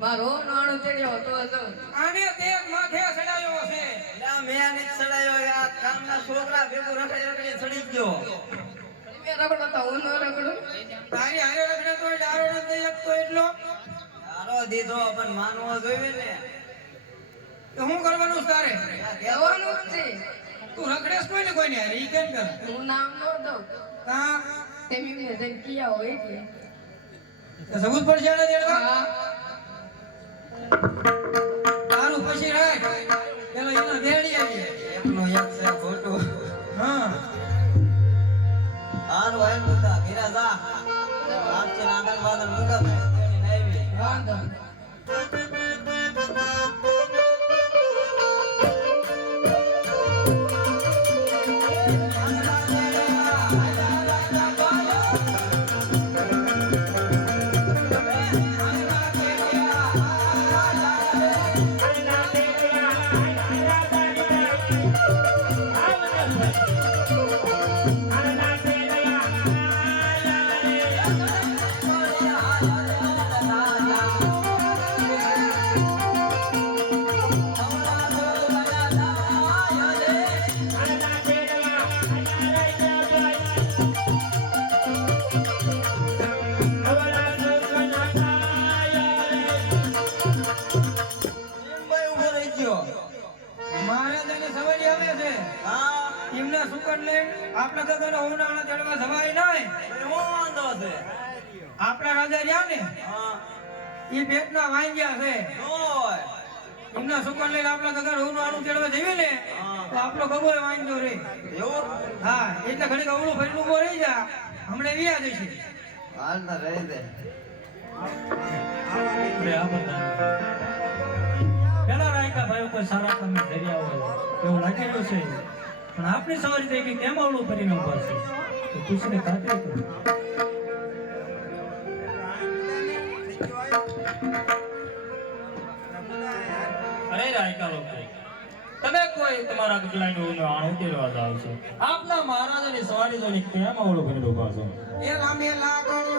મારો નાણું ચડ્યો તો છે લા મેં આને ચડાયો આ કામના છોકરા ભેગું રખડી રખડી ચડી ગયો. મે રગડો તો હું ન એટલો આરો દીધો પણ માનવો જોઈએ ને. હું કરવાનું તારે? કહેવાનું જ છે. તું રખડેસ કોઈ ને કોઈ ને હારે, ઈ કેમ કરે? હું નામ ન દઉં. હા. તેમી મે જઈ કિયા હોય એટલે. સબૂત પડશે આને દેડવા તારું પછી રાખ પેલો એનો દેડી આવી એકનો એક છે ખોટું. હા. હારું હાલ બધા ઘેરા જા. આજથી નાંદન બાંધન મુકા દેડી નાવી વાંધો આપણા રાજા રહ્યા ને? એ પેટ ના વાંગ્યા છે. એમના સુકન લઈને આપણા ગગન આનું ચડવા જઈએ ને તો આપણો ગગો વાંગ્યો રે. એવું? હા એટલે ઘડી અવળું ફરીને ઊભો રહી જા. હમણાં વ્યા જશે. હાલ ના રહી દે. પેલા રાયકા ભાઈ ઉપર સારા તમે ધર્યા હોય એવું લાગેલું છે. પણ આપણી સવારી થઈ ગઈ કેમ અવળું ફરીને ઊભા છે? તો પૂછીને ખાતરી કરો. રાયકા લોકો તમે કોઈ તમારા ગગલાઈનું ઊનો આણું કેળવા જાવ છો આપના મહારાજાની સવારી જોઈને કેમ અવળો બની ઊભા છો? એ રામે લાગણ્યું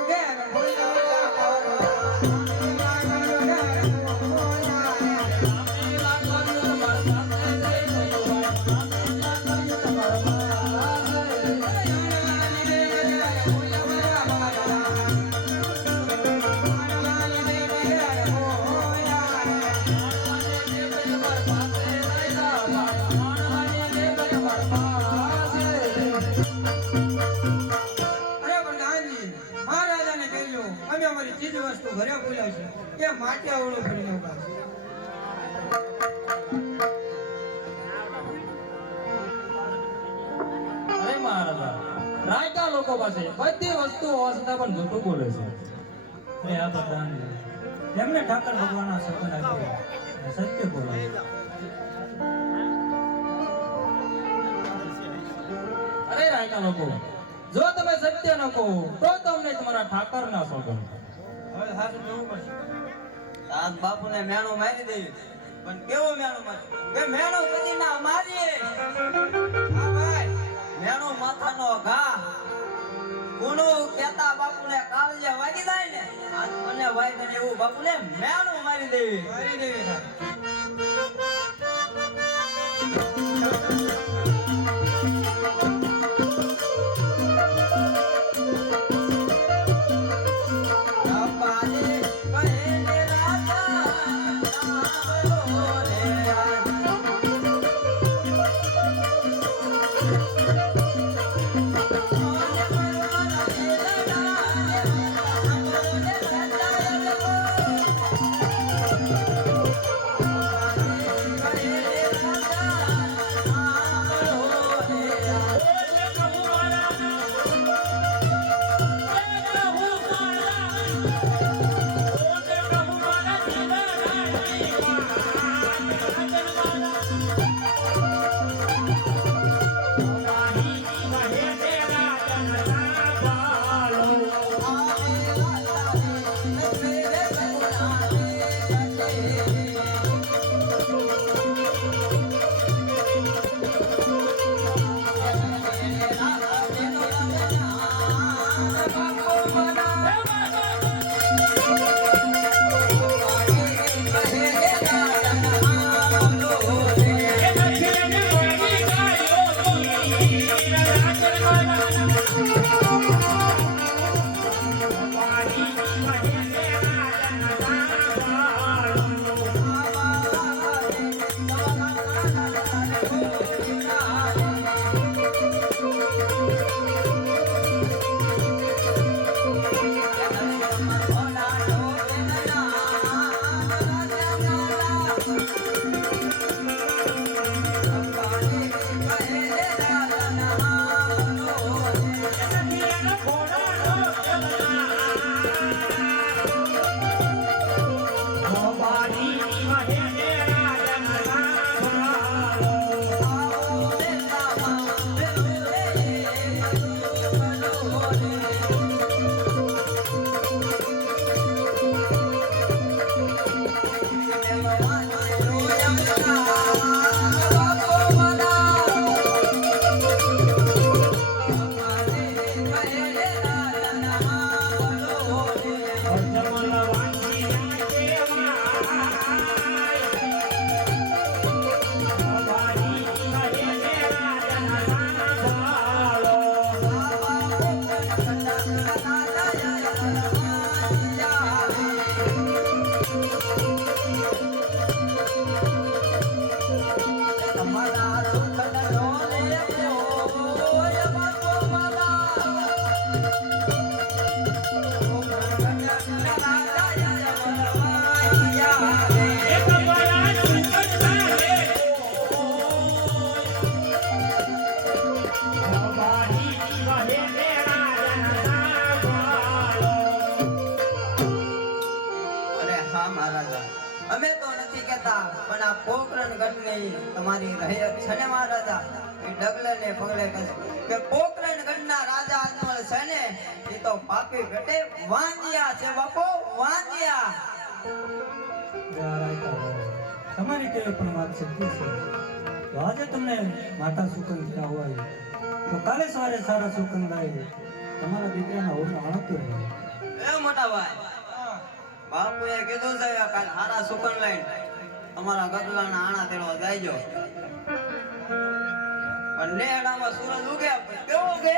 અમારી ચીજ વસ્તુ ઘરે બોલાવશે એ માટે અવળું કરીને ઊભા છે. રાયકા લોકો પાસે બધી વસ્તુ હોવા છતાં પણ જૂઠું બોલે છે. એ આ બધા એમને ઠાકર ભગવાનના સપન આપ્યો સત્ય બોલાવ્યું અરે રાયકા લોકો, જો તમે સત્ય ન કહો, તો તમને તમારા ઠાકરના સોગન હવે તાજ બાપુને મેણું મારી દઈ પણ કેવો મેણો મારી મેણું કદી ના મારીએ. હા ભાઈ, મેણું માથાનો ઘા. કુણું કેતા બાપુને કાળજે વાગી જાય ને. આજ મને વાય ને એવું બાપુને મેણું મારી દેવી. મારી દેવી અમે તો નથી કહેતા, પણ આ પોકરણ ગણની તમારી રહેક કે પોકરણ ગણના રાજા અનમોલ છે ને, એ તો પાપી ઘટે વાંજિયા છે, બાપો વાંજિયા તમારી પણ વાત સત્ય છે. આજે તમને માતા સુકંઠા હોય. તો કાલે સવારે સારા સુકન ગાય તમારા દીકરાના હોનો આણતો રહે એ મોટા ભાઈ. બાપુએ કીધું છે કાલ હારા સુકન લઈને તમારા ગગલાના આણા તેડવા જાયજો. પણ નેડામાં સૂરજ ઉગે કેવો ઉગે?